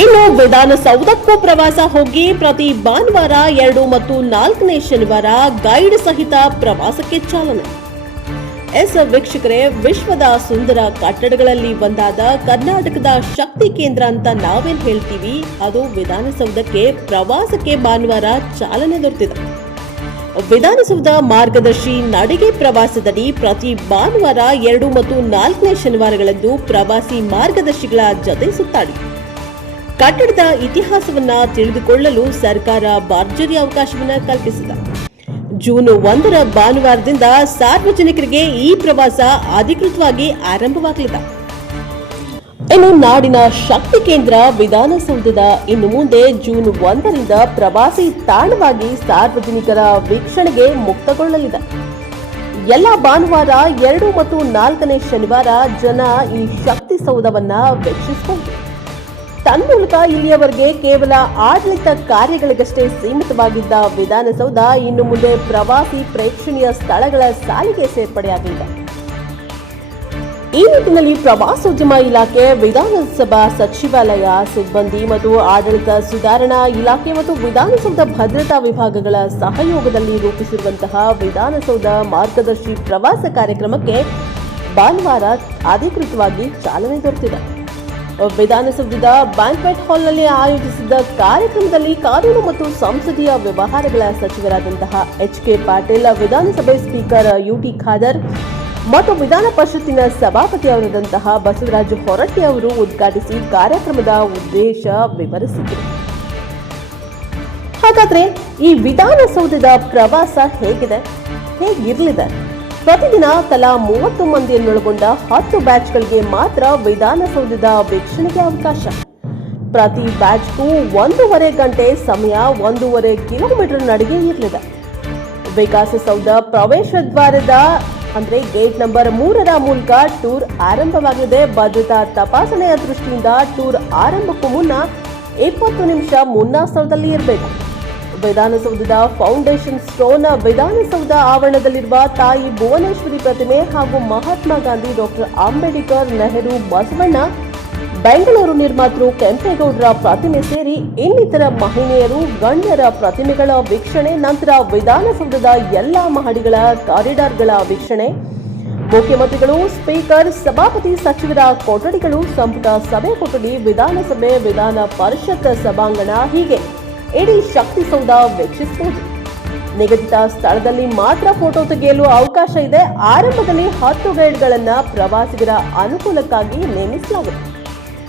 ಇನ್ನು ವಿಧಾನಸೌಧಕ್ಕೂ ಪ್ರವಾಸ ಹೋಗಿ ಪ್ರತಿ ಭಾನುವಾರ 2 ಮತ್ತು 4ನೇ ಶನಿವಾರ ಗೈಡ್ ಸಹಿತ ಪ್ರವಾಸಕ್ಕೆ ಚಾಲನೆ. ವೀಕ್ಷಕರೇ, ವಿಶ್ವದ ಸುಂದರ ಕಟ್ಟಡಗಳಲ್ಲಿ ಒಂದಾದ ಕರ್ನಾಟಕದ ಶಕ್ತಿ ಕೇಂದ್ರ ಅಂತ ನಾವೇನ್ ಹೇಳ್ತೀವಿ, ಅದು ವಿಧಾನಸೌಧಕ್ಕೆ ಪ್ರವಾಸಕ್ಕೆ ಭಾನುವಾರ ಚಾಲನೆ ದೊರೆತಿದೆ. ವಿಧಾನಸೌಧ ಮಾರ್ಗದರ್ಶಿ ನಡಿಗೆ ಪ್ರವಾಸದಡಿ ಪ್ರತಿ ಭಾನುವಾರ 2 ಮತ್ತು 4ನೇ ಶನಿವಾರಗಳಂದು ಪ್ರವಾಸಿ ಮಾರ್ಗದರ್ಶಿಗಳ ಜೊತೆ ಸುತ್ತಾಡಿ ಕಟ್ಟಡದ ಇತಿಹಾಸವನ್ನ ತಿಳಿದುಕೊಳ್ಳಲು ಸರ್ಕಾರ ಭರ್ಜರಿ ಅವಕಾಶವನ್ನ ಕಲ್ಪಿಸಿದೆ. ಜೂನ್ 1ರ ಭಾನುವಾರದಿಂದ ಸಾರ್ವಜನಿಕರಿಗೆ ಈ ಪ್ರವಾಸ ಅಧಿಕೃತವಾಗಿ ಆರಂಭವಾಗಲಿದೆ. ಇನ್ನು ನಾಡಿನ ಶಕ್ತಿ ಕೇಂದ್ರ ವಿಧಾನಸೌಧದ ಇನ್ನು ಮುಂದೆ ಜೂನ್ 1ರಿಂದ ಪ್ರವಾಸಿ ತಾಣವಾಗಿ ಸಾರ್ವಜನಿಕರ ವೀಕ್ಷಣೆಗೆ ಮುಕ್ತಗೊಳ್ಳಲಿದೆ. ಎಲ್ಲ ಭಾನುವಾರ 2 ಮತ್ತು 4ನೇ ಶನಿವಾರ ಜನ ಈ ಶಕ್ತಿ ಸೌಧವನ್ನ ವೀಕ್ಷಿಸಬಹುದು. ತನ್ಮೂಲಕ ಇಲ್ಲಿಯವರೆಗೆ ಕೇವಲ ಆಡಳಿತ ಕಾರ್ಯಗಳಿಗಷ್ಟೇ ಸೀಮಿತವಾಗಿದ್ದ ವಿಧಾನಸೌಧ ಇನ್ನು ಮುಂದೆ ಪ್ರವಾಸಿ ಪ್ರೇಕ್ಷಣೀಯ ಸ್ಥಳಗಳ ಸಾಲಿಗೆ ಸೇರ್ಪಡೆಯಾಗಲಿದೆ. ಈ ನಿಟ್ಟಿನಲ್ಲಿ ಪ್ರವಾಸೋದ್ಯಮ ಇಲಾಖೆ, ವಿಧಾನಸಭಾ ಸಚಿವಾಲಯ ಸಿಬ್ಬಂದಿ ಮತ್ತು ಆಡಳಿತ ಸುಧಾರಣಾ ಇಲಾಖೆ ಮತ್ತು ವಿಧಾನಸೌಧ ಭದ್ರತಾ ವಿಭಾಗಗಳ ಸಹಯೋಗದಲ್ಲಿ ರೂಪಿಸಿರುವಂತಹ ವಿಧಾನಸೌಧ ಮಾರ್ಗದರ್ಶಿ ಪ್ರವಾಸ ಕಾರ್ಯಕ್ರಮಕ್ಕೆ ಭಾನುವಾರ ಅಧಿಕೃತವಾಗಿ ಚಾಲನೆ ದೊರೆತಿದೆ. ವಿಧಾನಸೌಧದ ಬ್ಯಾಂಕ್ವೆಟ್ ಹಾಲ್ನಲ್ಲಿ ಆಯೋಜಿಸಿದ್ದ ಕಾರ್ಯಕ್ರಮದಲ್ಲಿ ಕಾನೂನು ಮತ್ತು ಸಂಸದೀಯ ವ್ಯವಹಾರಗಳ ಸಚಿವರಾದಂತಹ ಎಚ್.ಕೆ. ಪಾಟೀಲ್, ವಿಧಾನಸಭೆ ಸ್ಪೀಕರ್ ಯು.ಟಿ. ಖಾದರ್ ಮತ್ತು ವಿಧಾನ ಪರಿಷತ್ತಿನ ಸಭಾಪತಿಯವರಾದಂತಹ ಬಸವರಾಜ ಹೊರಟ್ಟಿ ಅವರು ಉದ್ಘಾಟಿಸಿ ಕಾರ್ಯಕ್ರಮದ ಉದ್ದೇಶ ವಿವರಿಸಿದರು. ಹಾಗಾದ್ರೆ ಈ ವಿಧಾನಸೌಧದ ಪ್ರವಾಸ ಹೇಗಿರಲಿದೆ? ಪ್ರತಿದಿನ ತಲಾ 30 ಮಂದಿಯನ್ನೊಳಗೊಂಡ 10 ಬ್ಯಾಚ್ಗಳಿಗೆ ಮಾತ್ರ ವಿಧಾನಸೌಧದ ವೀಕ್ಷಣೆಗೆ ಅವಕಾಶ. ಪ್ರತಿ ಬ್ಯಾಚ್ಗೂ 1.5 ಗಂಟೆ ಸಮಯ, 1.5 ಕಿಲೋಮೀಟರ್ ನಡಿಗೆ ಇರಲಿದೆ. ವಿಕಾಸಸೌಧ ಪ್ರವೇಶ ದ್ವಾರದ ಗೇಟ್ ನಂಬರ್ 3ರ ಮೂಲಕ ಟೂರ್ ಆರಂಭವಾಗಲಿದೆ. ಭದ್ರತಾ ತಪಾಸಣೆಯ ದೃಷ್ಟಿಯಿಂದ ಟೂರ್ ಆರಂಭಕ್ಕೂ ಮುನ್ನ 20 ನಿಮಿಷ ಮುನ್ನಾ ಸ್ಥಳದಲ್ಲಿ ಇರಬೇಕು. ವಿಧಾನಸೌಧದ ಫೌಂಡೇಶನ್ ಸ್ಟೋನ್, ವಿಧಾನಸೌಧ ಆವರಣದಲ್ಲಿರುವ ತಾಯಿ ಭುವನೇಶ್ವರಿ ಪ್ರತಿಮೆ ಹಾಗೂ ಮಹಾತ್ಮ ಗಾಂಧಿ, ಡಾಕ್ಟರ್ ಅಂಬೇಡ್ಕರ್, ನೆಹರು, ಬಸವಣ್ಣ, ಬೆಂಗಳೂರು ನಿರ್ಮಾತೃ ಕೆಂಪೇಗೌಡರ ಪ್ರತಿಮೆ ಸೇರಿ ಇನ್ನಿತರ ಮಹಿಳೆಯರು, ಗಣ್ಯರ ಪ್ರತಿಮೆಗಳ ವೀಕ್ಷಣೆ, ನಂತರ ವಿಧಾನಸೌಧದ ಎಲ್ಲಾ ಮಹಡಿಗಳ ಕಾರಿಡಾರ್ಗಳ ವೀಕ್ಷಣೆ, ಮುಖ್ಯಮಂತ್ರಿಗಳು, ಸ್ಪೀಕರ್, ಸಭಾಪತಿ, ಸಚಿವರ ಕೊಠಡಿಗಳು, ಸಂಪುಟ ಸಭೆ ಕೊಠಡಿ, ವಿಧಾನಸಭೆ, ವಿಧಾನ ಪರಿಷತ್ ಸಭಾಂಗಣ, ಹೀಗೆ ಇಡೀ ಶಕ್ತಿ ಸೌಧ ವೀಕ್ಷಿಸಬಹುದು. ನಿಗದಿತ ಸ್ಥಳದಲ್ಲಿ ಮಾತ್ರ ಫೋಟೋ ತೆಗೆಯಲು ಅವಕಾಶ ಇದೆ. ಆರಂಭದಲ್ಲಿ 10 ಗೈಡ್ಗಳನ್ನ ಪ್ರವಾಸಿಗರ ಅನುಕೂಲಕ್ಕಾಗಿ ನೇಮಿಸಲಾಗಿದೆ.